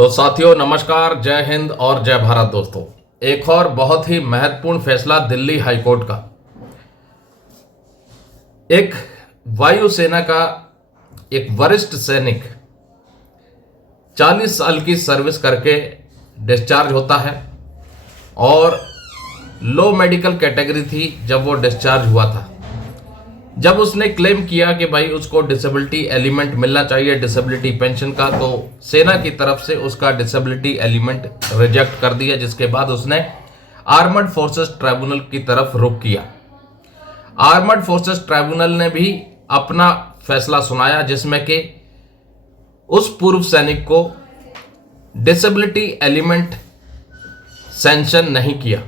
तो साथियों नमस्कार, जय हिंद और जय भारत। दोस्तों, एक और बहुत ही महत्वपूर्ण फैसला दिल्ली हाईकोर्ट का। एक वायुसेना का एक वरिष्ठ सैनिक 40 साल की सर्विस करके डिस्चार्ज होता है और लो मेडिकल कैटेगरी थी जब वो डिस्चार्ज हुआ था। जब उसने क्लेम किया कि भाई उसको डिसेबिलिटी एलिमेंट मिलना चाहिए डिसेबिलिटी पेंशन का, तो सेना की तरफ से उसका डिसेबिलिटी एलिमेंट रिजेक्ट कर दिया, जिसके बाद उसने आर्मर्ड फोर्सेस ट्राइब्यूनल की तरफ रुख किया। आर्मर्ड फोर्सेस ट्राइब्यूनल ने भी अपना फैसला सुनाया, जिसमें कि उस पूर्व सैनिक को डिसेबिलिटी एलिमेंट सैंक्शन नहीं किया,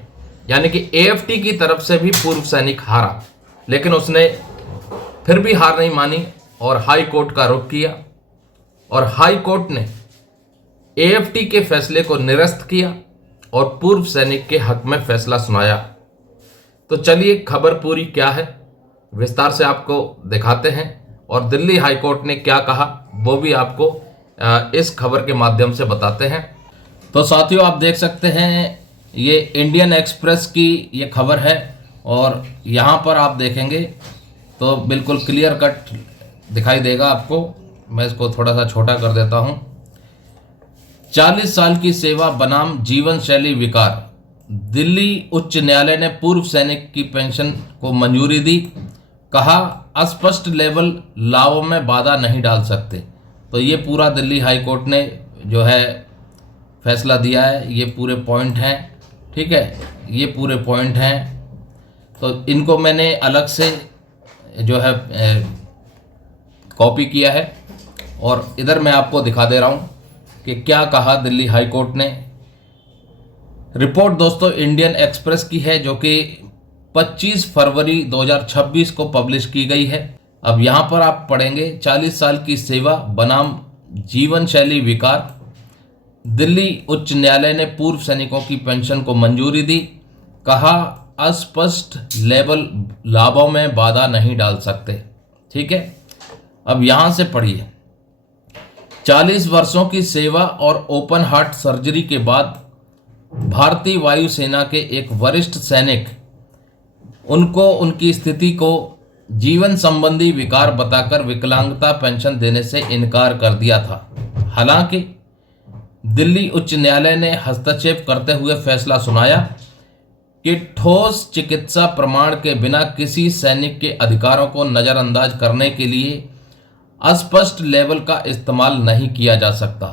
यानी कि एएफटी की तरफ से भी पूर्व सैनिक हारा, लेकिन उसने फिर भी हार नहीं मानी और हाई कोर्ट का रुख किया और हाई कोर्ट ने एएफटी के फैसले को निरस्त किया और पूर्व सैनिक के हक में फैसला सुनाया। तो चलिए खबर पूरी क्या है विस्तार से आपको दिखाते हैं और दिल्ली हाई कोर्ट ने क्या कहा वो भी आपको इस खबर के माध्यम से बताते हैं। तो साथियों, आप देख सकते हैं ये इंडियन एक्सप्रेस की ये खबर है और यहाँ पर आप देखेंगे तो बिल्कुल क्लियर कट दिखाई देगा आपको। मैं इसको थोड़ा सा छोटा कर देता हूँ। 40 साल की सेवा बनाम जीवन शैली विकार, दिल्ली उच्च न्यायालय ने पूर्व सैनिक की पेंशन को मंजूरी दी। कहा अस्पष्ट लेवल लाभों में बाधा नहीं डाल सकते। तो ये पूरा दिल्ली हाई कोर्ट ने जो है फैसला दिया है। ये पूरे पॉइंट हैं, ठीक है, ये पूरे पॉइंट हैं। तो इनको मैंने अलग से जो है कॉपी किया है और इधर मैं आपको दिखा दे रहा हूँ कि क्या कहा दिल्ली हाई कोर्ट ने। रिपोर्ट दोस्तों इंडियन एक्सप्रेस की है, जो कि 25 फरवरी 2026 को पब्लिश की गई है। अब यहाँ पर आप पढ़ेंगे 40 साल की सेवा बनाम जीवन शैली विकार, दिल्ली उच्च न्यायालय ने पूर्व सैनिकों की पेंशन को मंजूरी दी। कहा अस्पष्ट लेवल लाभों में बाधा नहीं डाल सकते। ठीक है, अब यहां से पढ़िए। 40 वर्षों की सेवा और ओपन हार्ट सर्जरी के बाद भारतीय वायुसेना के एक वरिष्ठ सैनिक, उनको उनकी स्थिति को जीवन संबंधी विकार बताकर विकलांगता पेंशन देने से इनकार कर दिया था। हालांकि दिल्ली उच्च न्यायालय ने हस्तक्षेप करते हुए फैसला सुनाया कि ठोस चिकित्सा प्रमाण के बिना किसी सैनिक के अधिकारों को नज़रअंदाज करने के लिए अस्पष्ट लेवल का इस्तेमाल नहीं किया जा सकता।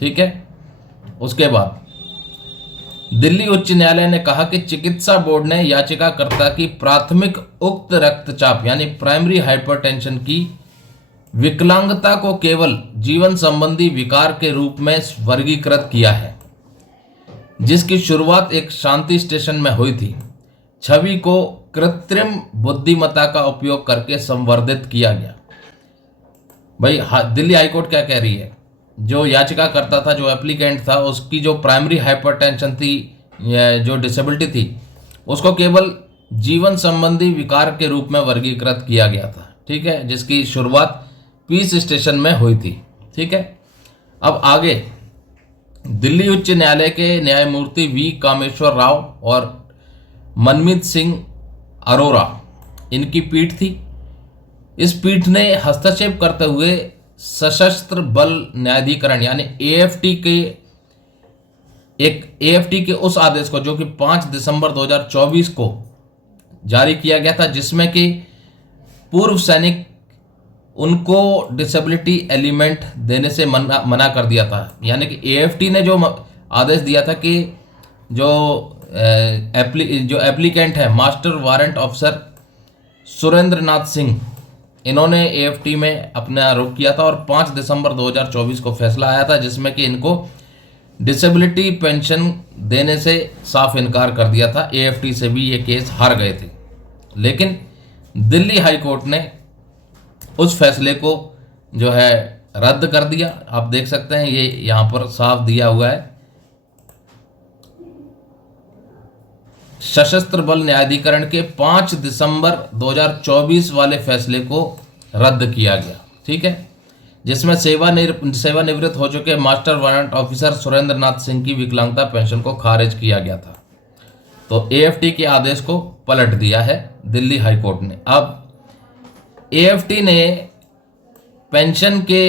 ठीक है, उसके बाद दिल्ली उच्च न्यायालय ने कहा कि चिकित्सा बोर्ड ने याचिकाकर्ता की प्राथमिक उक्त रक्तचाप यानी प्राइमरी हाइपरटेंशन की विकलांगता को केवल जीवन संबंधी विकार के रूप में वर्गीकृत किया है, जिसकी शुरुआत एक शांति स्टेशन में हुई थी। छवि को कृत्रिम बुद्धिमत्ता का उपयोग करके संवर्धित किया गया। भाई दिल्ली हाईकोर्ट क्या कह रही है, जो याचिका करता था, जो एप्लीकेंट था, उसकी जो प्राइमरी हाइपरटेंशन थी, जो डिसेबिलिटी थी, उसको केवल जीवन संबंधी विकार के रूप में वर्गीकृत किया गया था। ठीक है, जिसकी शुरुआत पीस स्टेशन में हुई थी। ठीक है, अब आगे दिल्ली उच्च न्यायालय के न्यायमूर्ति वी कामेश्वर राव और मनमीत सिंह अरोरा, इनकी पीठ थी। इस पीठ ने हस्तक्षेप करते हुए सशस्त्र बल न्यायाधिकरण यानी एएफटी के उस आदेश को, जो कि 5 दिसंबर 2024 को जारी किया गया था, जिसमें कि पूर्व सैनिक उनको डिसेबिलिटी एलिमेंट देने से मना कर दिया था। यानी कि एएफटी ने जो आदेश दिया था कि जो एप्लीकेंट है master warrant officer Surendra Nath Singh, इन्होंने एएफटी में अपना रुख किया था और 5 दिसंबर 2024 को फैसला आया था, जिसमें कि इनको डिसेबिलिटी पेंशन देने से साफ इनकार कर दिया था। एएफटी से भी ये केस हार गए थे, लेकिन दिल्ली हाई कोर्ट ने उस फैसले को जो है रद्द कर दिया। आप देख सकते हैं ये यहां पर साफ दिया हुआ है, सशस्त्र बल न्यायाधिकरण के 5 दिसंबर 2024 वाले फैसले को रद्द किया गया। ठीक है, जिसमें सेवानिवृत्त हो चुके master warrant officer Surendra Nath Singh की विकलांगता पेंशन को खारिज किया गया था। तो एएफटी के आदेश को पलट दिया है दिल्ली हाई कोर्ट ने। अब एएफटी ने पेंशन के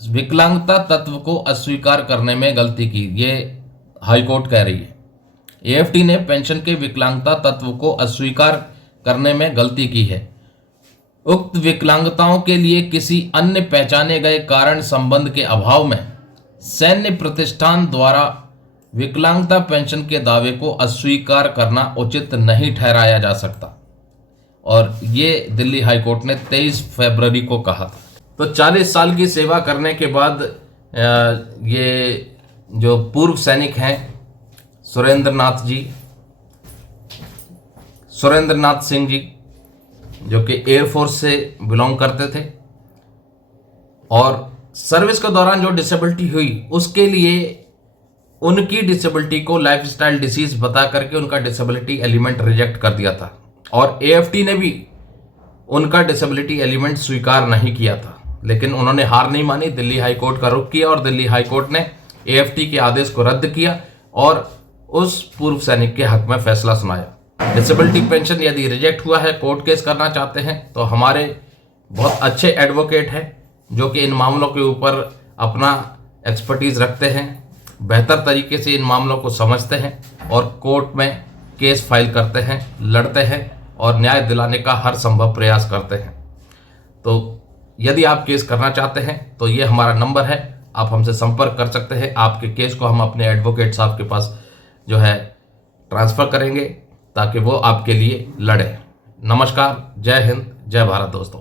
विकलांगता तत्व को अस्वीकार करने में गलती की, ये हाई कोर्ट कह रही है। एएफटी ने पेंशन के विकलांगता तत्व को अस्वीकार करने में गलती की है। उक्त विकलांगताओं के लिए किसी अन्य पहचाने गए कारण संबंध के अभाव में सैन्य प्रतिष्ठान द्वारा विकलांगता पेंशन के दावे को अस्वीकार करना उचित नहीं ठहराया जा सकता, और ये दिल्ली हाई कोर्ट ने 23 फरवरी को कहा था। तो 40 साल की सेवा करने के बाद ये जो पूर्व सैनिक हैं सुरेंद्र नाथ सिंह जी, जो कि एयरफोर्स से बिलोंग करते थे, और सर्विस के दौरान जो डिसेबिलिटी हुई उसके लिए उनकी डिसेबिलिटी को लाइफस्टाइल डिसीज बता करके उनका डिसेबिलिटी एलिमेंट रिजेक्ट कर दिया था, और एएफटी ने भी उनका डिसेबिलिटी एलिमेंट स्वीकार नहीं किया था। लेकिन उन्होंने हार नहीं मानी, दिल्ली हाई कोर्ट का रुख किया और दिल्ली हाई कोर्ट ने एएफटी के आदेश को रद्द किया और उस पूर्व सैनिक के हक में फैसला सुनाया। डिसेबिलिटी पेंशन यदि रिजेक्ट हुआ है, कोर्ट केस करना चाहते हैं, तो हमारे बहुत अच्छे एडवोकेट हैं जो कि इन मामलों के ऊपर अपना एक्सपर्टीज रखते हैं, बेहतर तरीके से इन मामलों को समझते हैं और कोर्ट में केस फाइल करते हैं, लड़ते हैं और न्याय दिलाने का हर संभव प्रयास करते हैं। तो यदि आप केस करना चाहते हैं तो ये हमारा नंबर है, आप हमसे संपर्क कर सकते हैं। आपके केस को हम अपने एडवोकेट साहब के पास जो है ट्रांसफ़र करेंगे ताकि वो आपके लिए लड़े। नमस्कार, जय हिंद, जय भारत दोस्तों।